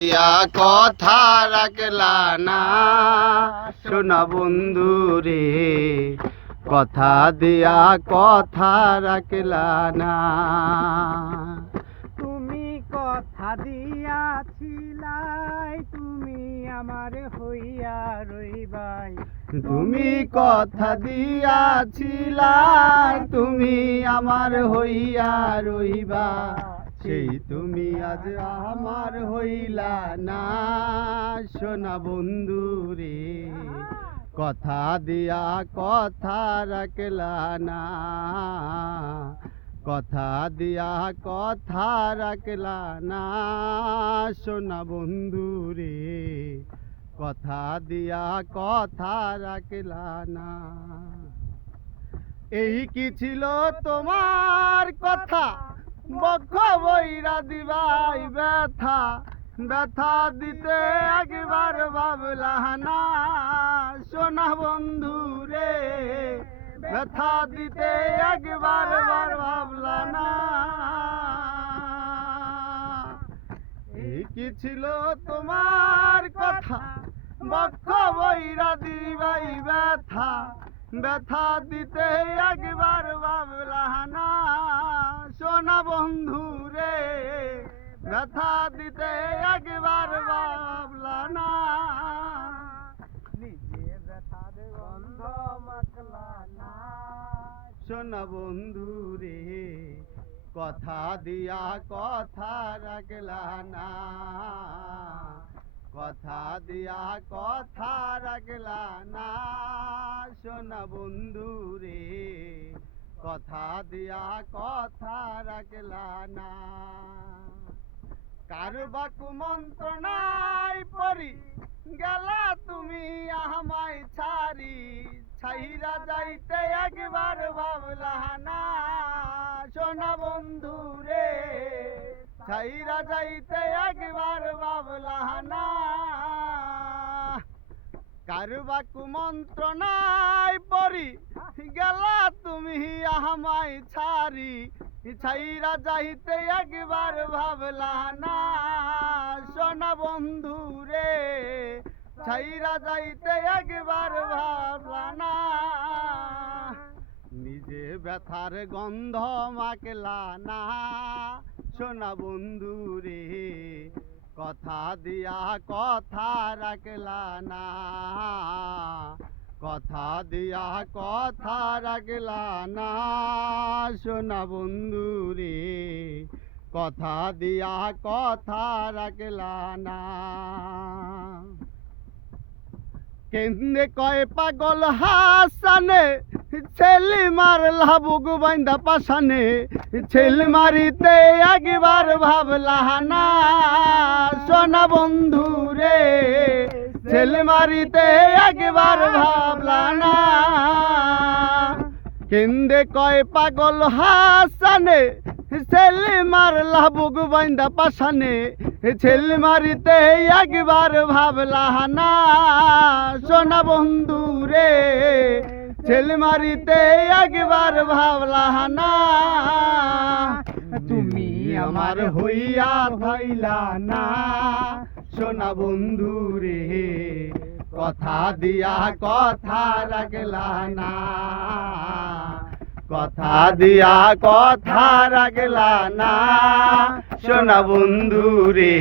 ইয়া কথা রাখলা না সোনা বন্ধু রে, কথা দিয়া কথা রাখলা না। তুমি কথা দিয়াছিলাই, তুমি আমার হইয়া রইবাই। তুমি কথা দিয়াছিলাই, তুমি আমার হইয়া রইবা। সেই তুমি আজ আমার হইলা না সোনা বন্ধু রে, কথা দিয়া কথা রাখলা না। কথা দিয়া কথা রাখলা না সোনা বন্ধু রে, কথা দিয়া কথা রাখলা না। এই কি ছিল তোমার কথা, বক্ষ বইরা দিবাই ব্যথা। ব্যথা দিতে একবার ভাবলা না সোনা বন্ধু রে, ব্যথা দিতে একবার ভাবলা না। এই কি ছিল তোমার কথা, বক্ষ বইরা দিবাই ব্যথা। ব্যথা দিতে একবার ভাবলা না সোনা বন্ধু রে, ব্যথা দিতে একবার ভাবলা না। নিজে ব্যথার গন্ধ মাখলা না সোনা বন্ধু রে, কথা দিয়া কথা রাখলা না। কথা দিয়া কথা রাখলা না সোনা বন্ধু রে, কথা দিয়া কথা রাখলা না। কারবা কুমন্ত্রণায় পরি গেলা তুমি আমায় ছাড়ি। ছাইরা যাইতে একবার ভাবলা না সোনা বন্ধু রে, ছাইরা যাইতে একবার ভাবলা না। কারবা কুমন্ত্রণায় পরি গেলা তুমি আমায় ছাড়ি। ছাইরা যাইতে একবার ভাবলা না সোনা বন্ধু রে, ছাইরা যাইতে একবার ভাবলা না। নিজে ব্যথার গন্ধ মাখলা না সোনা বন্ধু রে, কথা দিয়া কথা রাখলা না। কথা দিয়া কথা রাখলা না সোনা বন্ধু রে, কথা দিয়া কথা রাখলা না। কেন্দে কয় পাগল হাসানে, ছেলে মারলা বুক বাইন্দা পাশানে। ছেলে মারিতে একবার ভাবলা না সোনা বন্ধু রে, ছেলে মারিতে একবার ভাবলা না। কেন্দে কয় পাগল হাসানে, ছেলে মারলা বুক বাইন্দা পাশানে। ছেলে মারিতে একবার ভাবলা না সোনা বন্ধু রে, ছেলে মারিতে একবার ভাবলা না। তুমি আমার হইয়া থাইলা না সোনা বন্ধু রে, কথা দিয়া কথা রাখলা না। কথা দিয়া কথা রাখলা না সোনা বন্ধু রে।